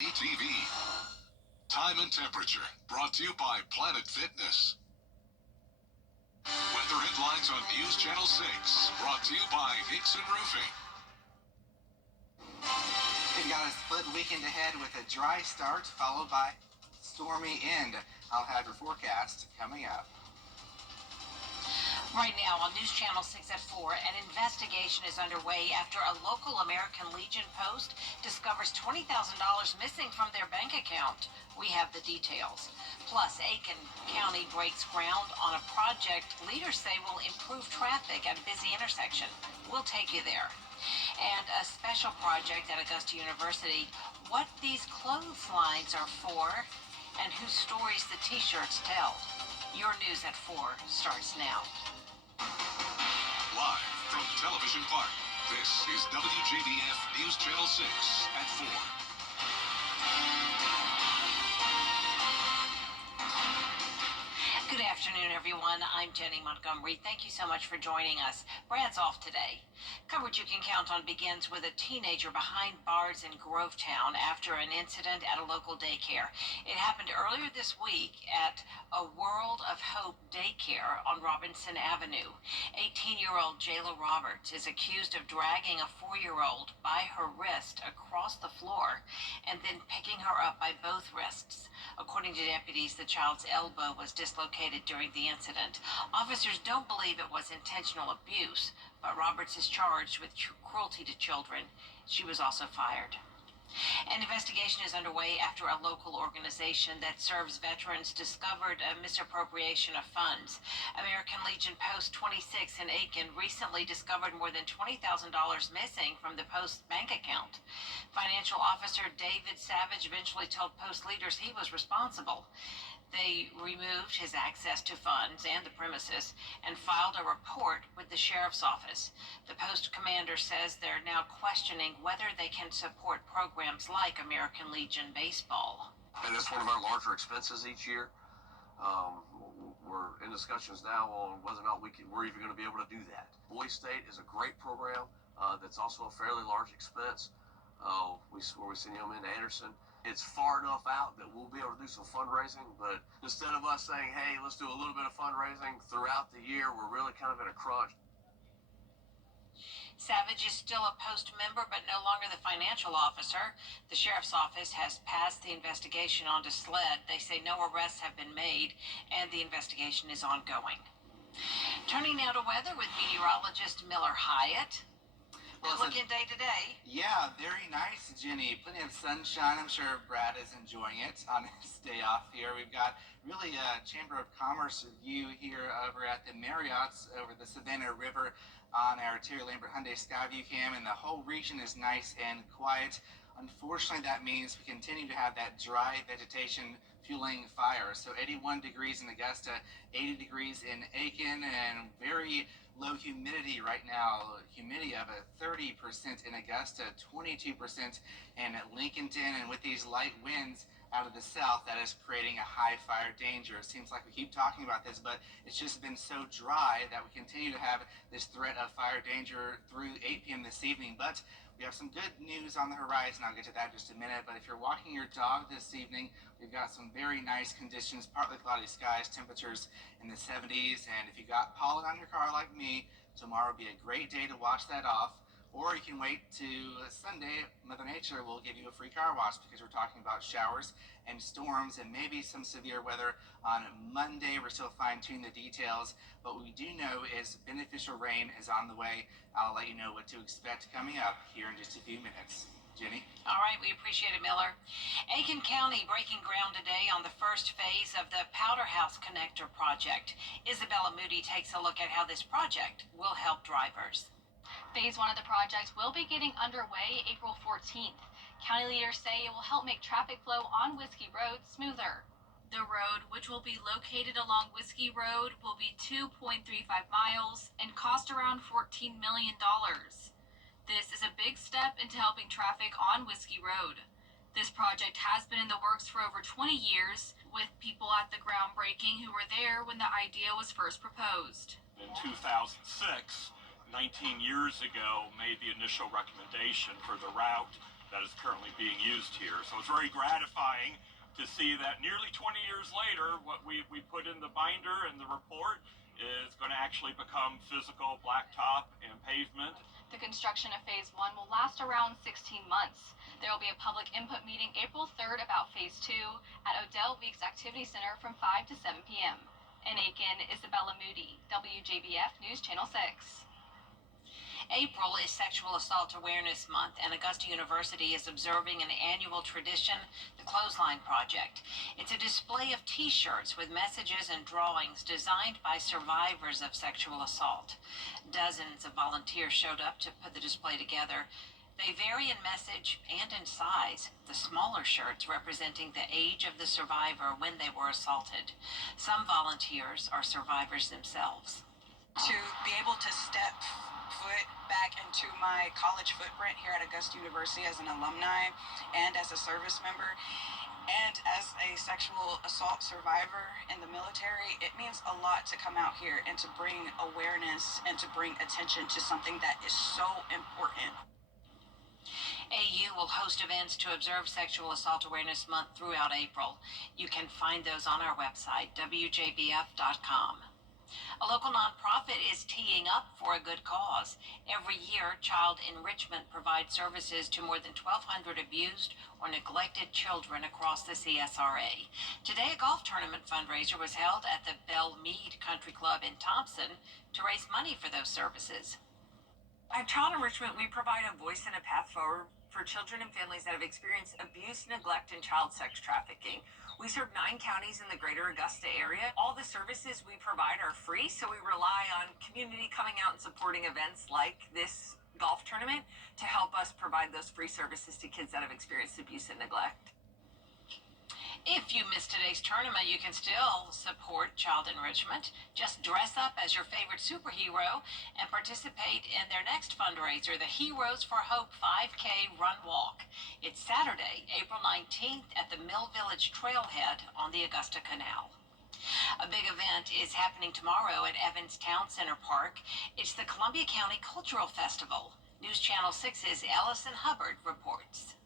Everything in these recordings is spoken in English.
TV. Time and temperature brought to you by Planet Fitness. Weather headlines on News Channel 6 brought to you by Hickson Roofing. We've got a split weekend ahead with a dry start followed by stormy end. I'll have your forecast coming up. Right now on News Channel 6 at 4, an investigation is underway after a local American Legion post discovers $20,000 missing from their bank account. We have the details. Plus, Aiken County breaks ground on a project leaders say will improve traffic at a busy intersection. We'll take you there. And a special project at Augusta University, what these clotheslines are for and whose stories the t-shirts tell. Your News at 4 starts now. Live from Television Park, this is WJBF News Channel 6 at 4. Good afternoon, everyone. I'm Jenny Montgomery. Thank you so much for joining us. Brad's off today. Coverage you can count on begins with a teenager behind bars in Grovetown after an incident at a local daycare. It happened earlier this week at a World of Hope daycare on Robinson Avenue. 18-year-old Jayla Roberts is accused of dragging a 4-year-old by her wrist across the floor and then picking her up by both wrists. According to deputies, the child's elbow was dislocated during the incident. Officers don't believe it was intentional abuse, but Roberts is charged with cruelty to children. She was also fired. An investigation is underway after a local organization that serves veterans discovered a misappropriation of funds. American Legion Post 26 in Aiken recently discovered more than $20,000 missing from the Post bank account. Financial officer David Savage eventually told Post leaders he was responsible. They removed his access to funds and the premises and filed a report with the sheriff's office. The Post commander says they're now questioning whether they can support programs like American Legion Baseball. And it's one of our larger expenses each year. We're in discussions now on whether or not we're even going to be able to do that. Boys State is a great program that's also a fairly large expense. We send them in Anderson. It's far enough out that we'll be able to do some fundraising, but instead of us saying, hey, let's do a little bit of fundraising throughout the year, we're really kind of in a crunch. Savage is still a Post member, but no longer the financial officer. The sheriff's office has passed the investigation on to SLED. They say no arrests have been made, and the investigation is ongoing. Turning now to weather with meteorologist Miller Hyatt. Well, looking day to day. Yeah, very nice, Jenny. Plenty of sunshine. I'm sure Brad is enjoying it on his day off here. We've got really a Chamber of Commerce view here over at the Marriott's over the Savannah River on our Terry Lambert Hyundai Skyview cam, and the whole region is nice and quiet. Unfortunately, that means we continue to have that dry vegetation fueling fire. So 81 degrees in Augusta, 80 degrees in Aiken, and very low humidity right now. Humidity of 30% in Augusta, 22% in Lincolnton, and with these light winds out of the south, that is creating a high fire danger. It seems like we keep talking about this, but it's just been so dry that we continue to have this threat of fire danger through 8 p.m. this evening. But we have some good news on the horizon. I'll get to that in just a minute. But if you're walking your dog this evening, we've got some very nice conditions, partly cloudy skies, temperatures in the 70s. And if you got pollen on your car like me, tomorrow will be a great day to wash that off. Or you can wait to Sunday. Mother Nature will give you a free car wash because we're talking about showers and storms and maybe some severe weather on Monday. We're still fine-tuning the details, but what we do know is beneficial rain is on the way. I'll let you know what to expect coming up here in just a few minutes. Jenny? All right, we appreciate it, Miller. Aiken County breaking ground today on the first phase of the Powder House Connector project. Isabella Moody takes a look at how this project will help drivers. Phase 1 of the project will be getting underway April 14th. County leaders say it will help make traffic flow on Whiskey Road smoother. The road, which will be located along Whiskey Road, will be 2.35 miles and cost around $14 million. This is a big step into helping traffic on Whiskey Road. This project has been in the works for over 20 years, with people at the groundbreaking who were there when the idea was first proposed. In 2006, 19 years ago, made the initial recommendation for the route that is currently being used here. So it's very gratifying to see that nearly 20 years later, what we put in the binder and the report is going to actually become physical blacktop and pavement. The construction of Phase 1 will last around 16 months. There will be a public input meeting April 3rd about Phase 2 at Odell Weeks Activity Center from 5 to 7 p.m. In Aiken, Isabella Moody, WJBF News Channel 6. April is Sexual Assault Awareness Month, and Augusta University is observing an annual tradition, the Clothesline Project. It's a display of T-shirts with messages and drawings designed by survivors of sexual assault. Dozens of volunteers showed up to put the display together. They vary in message and in size, the smaller shirts representing the age of the survivor when they were assaulted. Some volunteers are survivors themselves. To be able to step foot back into my college footprint here at Augusta University as an alumni and as a service member and as a sexual assault survivor in the military, it means a lot to come out here and to bring awareness and to bring attention to something that is so important. AU will host events to observe Sexual Assault Awareness Month throughout April. You can find those on our website, WJBF.com. A local nonprofit is teeing up for a good cause. Every year, Child Enrichment provides services to more than 1,200 abused or neglected children across the CSRA. Today, a golf tournament fundraiser was held at the Belle Meade Country Club in Thompson to raise money for those services. At Child Enrichment, we provide a voice and a path forward for children and families that have experienced abuse, neglect, and child sex trafficking. We serve 9 counties in the greater Augusta area. All the services we provide are free, so we rely on community coming out and supporting events like this golf tournament to help us provide those free services to kids that have experienced abuse and neglect. If you missed today's tournament, you can still support Child Enrichment. Just dress up as your favorite superhero and participate in their next fundraiser, the Heroes for Hope 5K Run Walk. It's Saturday, April 19th at the Mill Village Trailhead on the Augusta Canal. A big event is happening tomorrow at Evans Town Center Park. It's the Columbia County Cultural Festival. News Channel 6's Ellison Hubbard reports.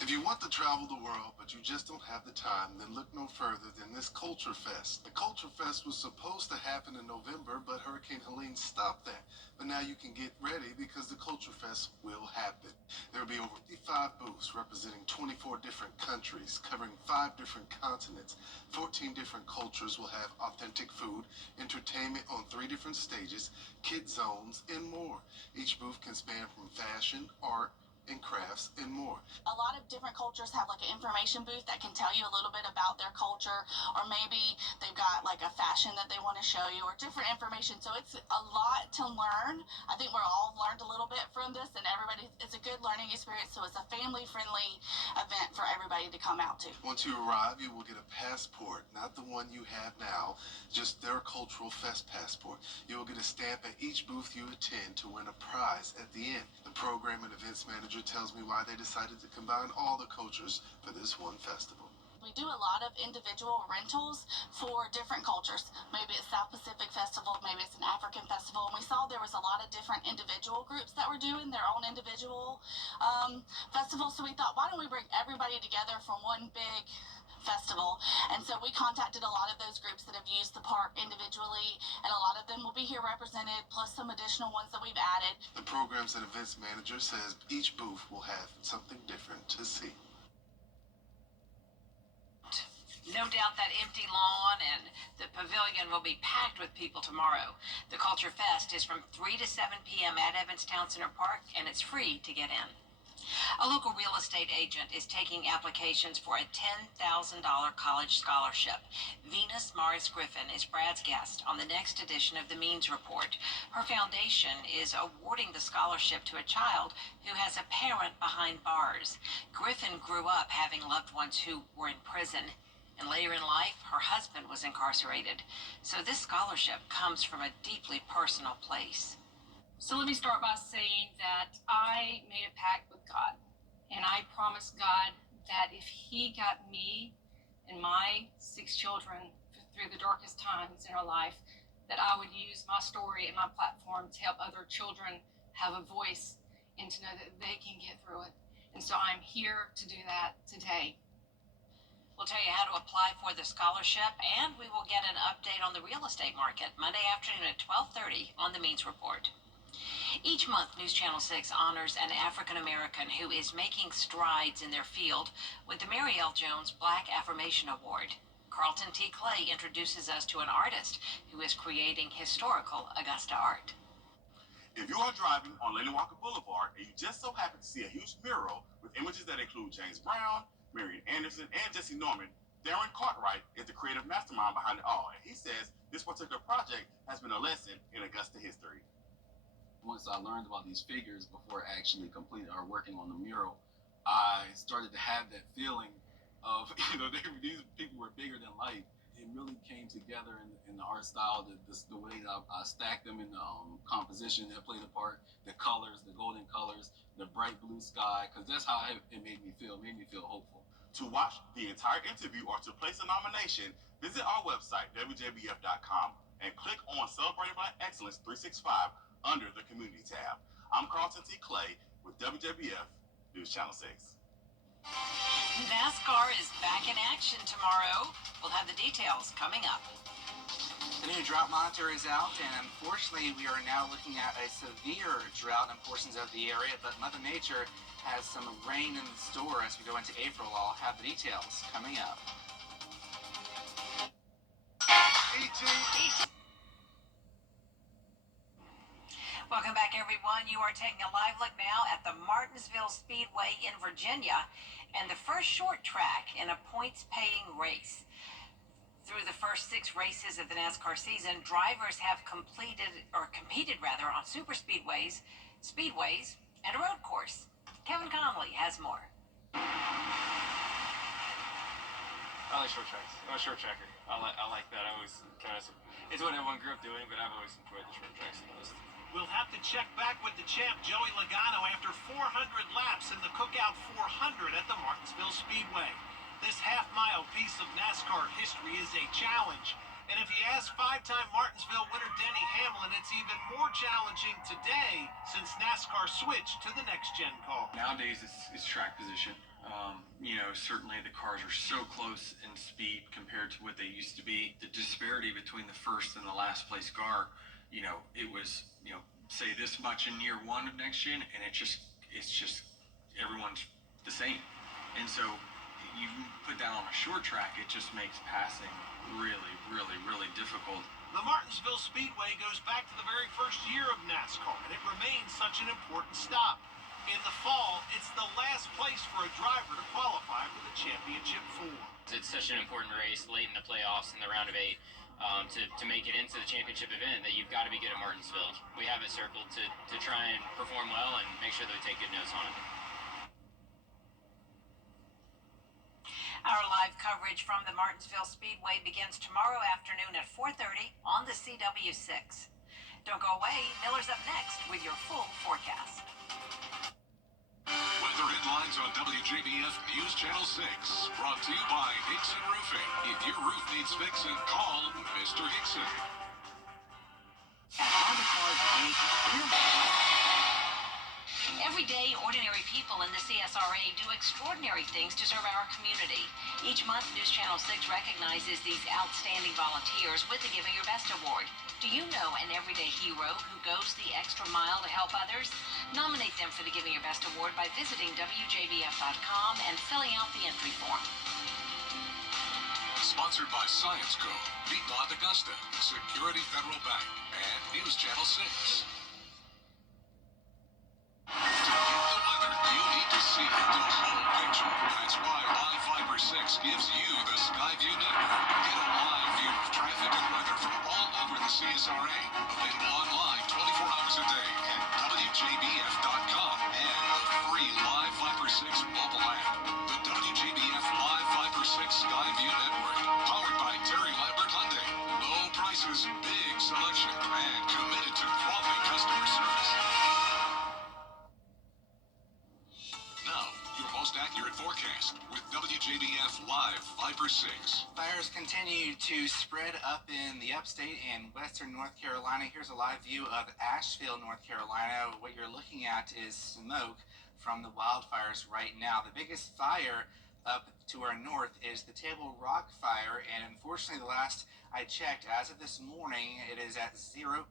If you want to travel the world, but you just don't have the time, then look no further than this Culture Fest. The Culture Fest was supposed to happen in November, but Hurricane Helene stopped that. But now you can get ready because the Culture Fest will happen. There will be over 55 booths representing 24 different countries, covering 5 different continents. 14 different cultures will have authentic food, entertainment on 3 different stages, kid zones, and more. Each booth can span from fashion, art, and crafts, and more. A lot of different cultures have like an information booth that can tell you a little bit about their culture, or maybe they've got like a fashion that they want to show you, or different information. So it's a lot to learn. I think we're all learned a little bit from this, and everybody, it's a good learning experience. So it's a family-friendly event for everybody to come out to. Once you arrive, you will get a passport, not the one you have now, just their Cultural Fest passport. You will get a stamp at each booth you attend to win a prize at the end. The program and events manager tells me why they decided to combine all the cultures for this one festival. We do a lot of individual rentals for different cultures. Maybe it's South Pacific Festival, maybe it's an African festival. And we saw there was a lot of different individual groups that were doing their own individual festivals. So we thought, why don't we bring everybody together for one big festival? And so we contacted a lot of those groups that have used the park individually, and a lot of them will be here represented, plus some additional ones that we've added. The programs and events manager says each booth will have something different to see. No doubt that empty lawn and the pavilion will be packed with people tomorrow. The Culture Fest is from 3 to 7 p.m. at Evans Town Center Park, and it's free to get in. A local real estate agent is taking applications for a $10,000 college scholarship. Venus Morris Griffin is Brad's guest on the next edition of the Means Report. Her foundation is awarding the scholarship to a child who has a parent behind bars. Griffin grew up having loved ones who were in prison, and later in life, her husband was incarcerated. So this scholarship comes from a deeply personal place. So let me start by saying that I made a pact with God, and I promised God that if He got me and my 6 children through the darkest times in our life, that I would use my story and my platform to help other children have a voice and to know that they can get through it. And so I'm here to do that today. We'll tell you how to apply for the scholarship, and we will get an update on the real estate market Monday afternoon at 12:30 on the Means Report. Each month, News Channel 6 honors an African American who is making strides in their field with the Mary L. Jones Black Affirmation Award. Carlton T. Clay introduces us to an artist who is creating historical Augusta art. If you are driving on Lady Walker Boulevard and you just so happen to see a huge mural with images that include James Brown, Marian Anderson, and Jesse Norman, Darren Cartwright is the creative mastermind behind it all. And he says this particular project has been a lesson in Augusta history. Once I learned about these figures before actually completing or working on the mural, I started to have that feeling of, these people were bigger than life. It really came together in the art style, the way that I stacked them in the composition that played a part, the colors, the golden colors, the bright blue sky, because that's how it made me feel hopeful. To watch the entire interview or to place a nomination, visit our website, WJBF.com, and click on Celebrating Black Excellence 365 under the Community tab. I'm Carlton T. Clay with WJBF News Channel 6. NASCAR is back in action tomorrow. We'll have the details coming up. The new drought monitor is out, and unfortunately, we are now looking at a severe drought in portions of the area, but Mother Nature has some rain in store as we go into April. I'll have the details coming up. Welcome back, everyone. You are taking a live look now at the Martinsville Speedway in Virginia and the first short track in a points-paying race. Through the first 6 races of the NASCAR season, drivers have competed on super speedways, and a road course. Kevin Conley has more. I like short tracks. I'm a short tracker. I like that. It's what everyone grew up doing, but I've always enjoyed the short tracks the most. We'll have to check back with the champ, Joey Logano, after 400 laps in the Cookout 400 at the Martinsville Speedway. This half-mile piece of NASCAR history is a challenge. And if you ask 5-time Martinsville winner Denny Hamlin, it's even more challenging today since NASCAR switched to the next-gen car. Nowadays, it's track position. Certainly the cars are so close in speed compared to what they used to be. The disparity between the first and the last place car, it was, say this much in year 1 of next gen, and it's just everyone's the same. And so you put that on a short track, it just makes passing really, really, really difficult. The Martinsville Speedway goes back to the very first year of NASCAR, and it remains such an important stop. In the fall, it's the last place for a driver to qualify for the championship 4. It's such an important race late in the playoffs in the round of 8 to make it into the championship event that you've got to be good at Martinsville. We have it circled to try and perform well and make sure that we take good notes on it. Our live coverage from the Martinsville Speedway begins tomorrow afternoon at 4:30 on the CW6. Don't go away. Miller's up next with your full forecast. Weather headlines on WJBF News Channel 6. Brought to you by Hickson Roofing. If your roof needs fixing, call Mr. Hickson. And on the card, every day, ordinary people in the CSRA do extraordinary things to serve our community. Each month, News Channel 6 recognizes these outstanding volunteers with the Giving Your Best Award. Do you know an everyday hero who goes the extra mile to help others? Nominate them for the Giving Your Best Award by visiting WJBF.com and filling out the entry form. Sponsored by Science Co., Piedmont Augusta, Security Federal Bank, and News Channel 6. To get the weather, you need to see the whole picture. That's why Live Fiber 6 gives you the Skyview network. Get a live view of traffic and weather from all over the CSRA. Available online 24 hours a day at WJBF.com and the free Live Fiber 6 mobile app. The WJBF Live Fiber 6 Skyview network. Powered by Terry Lambert Hyundai. Low prices, big selection, and committed to quality customer service. Now, your most accurate forecast with WJBF Live Fiber 6. Fires continue to spread up in the upstate and western North Carolina. Here's a live view of Asheville, North Carolina. What you're looking at is smoke from the wildfires right now. The biggest fire up to our north is the Table Rock fire, and unfortunately the last I checked, as of this morning, it is at 0%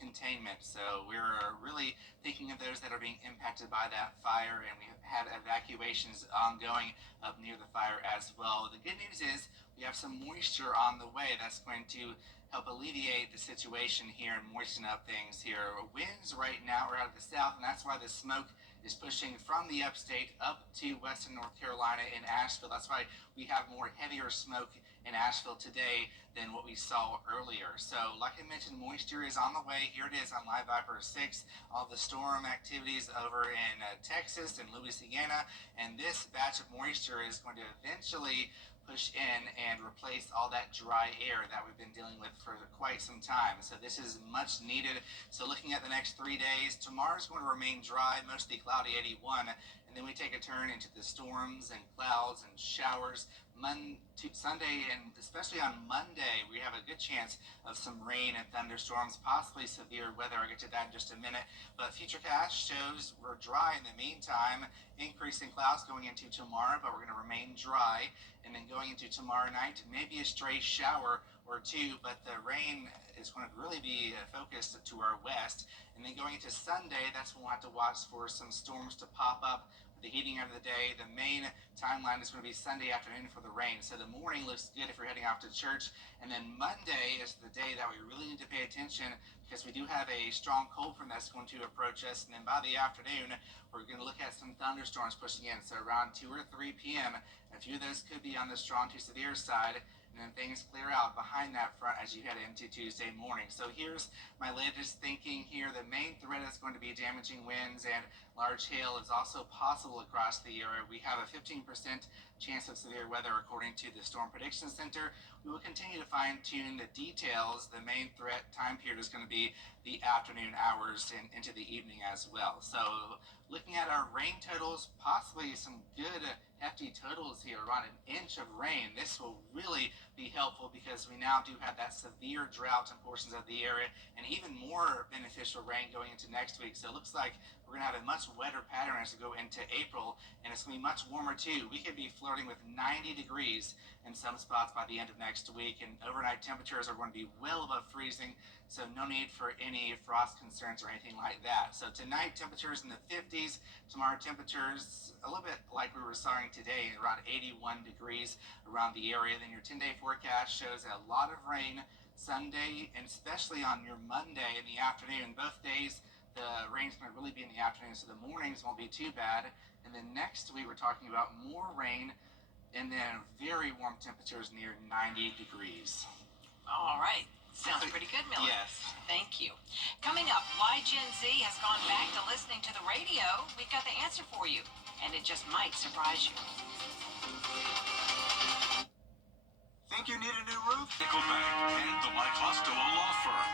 containment. So we're really thinking of those that are being impacted by that fire, and we have had evacuations ongoing up near the fire as well. The good news is we have some moisture on the way that's going to help alleviate the situation here and moisten up things here. Winds right now are out of the south, and that's why the smoke is pushing from the upstate up to western North Carolina in Asheville. That's why we have more heavier smoke in Asheville today than what we saw earlier. So like I mentioned, moisture is on the way. Here it is on Live Viper 6, all the storm activities over in Texas and Louisiana, and this batch of moisture is going to eventually push in and replace all that dry air that we've been dealing with for quite some time. So this is much needed. So looking at the next 3 days, tomorrow's going to remain dry, mostly cloudy, 81, and then we take a turn into the storms and clouds and showers. Sunday, and especially on Monday, we have a good chance of some rain and thunderstorms, possibly severe weather. I'll get to that in just a minute. But Futurecast shows we're dry in the meantime. Increasing clouds going into tomorrow, but we're going to remain dry. And then going into tomorrow night, maybe a stray shower or two, but the rain is going to really be focused to our west. And then going into Sunday, that's when we'll have to watch for some storms to pop up. The heating of the day, the main timeline is going to be Sunday afternoon for the rain. So the morning looks good if you're heading off to church. And then Monday is the day that we really need to pay attention, because we do have a strong cold front that's going to approach us. And then by the afternoon, we're going to look at some thunderstorms pushing in. So around 2 or 3 p.m., a few of those could be on the strong to severe side. And then things clear out behind that front as you head into Tuesday morning. So here's my latest thinking here. The main threat is going to be damaging winds, and large hail is also possible across the area. We have a 15% chance of severe weather according to the Storm Prediction Center. We will continue to fine-tune the details. The main threat time period is going to be the afternoon hours and into the evening as well. So looking at our rain totals, possibly some good hefty totals here, around an inch of rain. This will really be helpful because we now do have that severe drought in portions of the area, and even more beneficial rain going into next week. So it looks like we're going to have a much wetter pattern as we go into April, and it's going to be much warmer too. We could be flirting with 90 degrees in some spots by the end of next week, and overnight temperatures are going to be well above freezing, so no need for any frost concerns or anything like that. So tonight, temperatures in the 50s. Tomorrow, temperatures a little bit like we were seeing today, around 81 degrees around the area. Then your 10-day forecast shows a lot of rain Sunday, and especially on your Monday in the afternoon. Both days, the rain's going to really be in the afternoon, so the mornings won't be too bad. And then next week, we're talking about more rain, and then very warm temperatures near 90 degrees. All right. Sounds pretty good, Miller. Yes. Thank you. Coming up, why Gen Z has gone back to listening to the radio. We've got the answer for you, and it just might surprise you. Think you need a new roof? Nickelback and the Mike Costello Law Firm.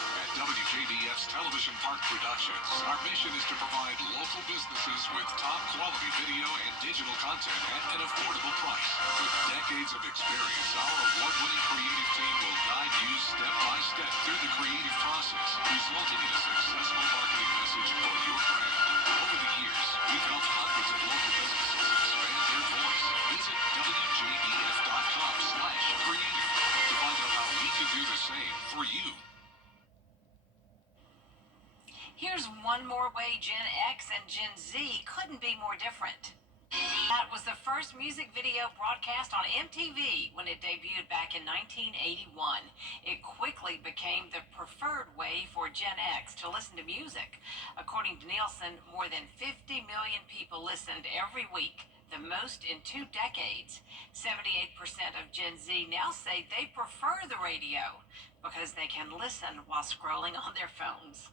At WJBF's Television Park Productions, our mission is to provide local businesses with top quality video and digital content at an affordable price. With decades of experience, our award-winning creative team will guide you step by step through the creative process, resulting in a successful marketing message for your brand. Over the years, we've helped hundreds of local businesses expand their voice. Visit WJBF.com/creative to find out how we can do the same for you. Here's one more way Gen X and Gen Z couldn't be more different. That was the first music video broadcast on MTV when it debuted back in 1981. It quickly became the preferred way for Gen X to listen to music. According to Nielsen, more than 50 million people listened every week, the most in 2 decades. 78% of Gen Z now say they prefer the radio because they can listen while scrolling on their phones.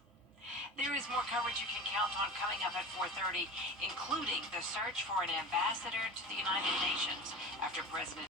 There is more coverage you can count on coming up at 4:30, including the search for an ambassador to the United Nations after President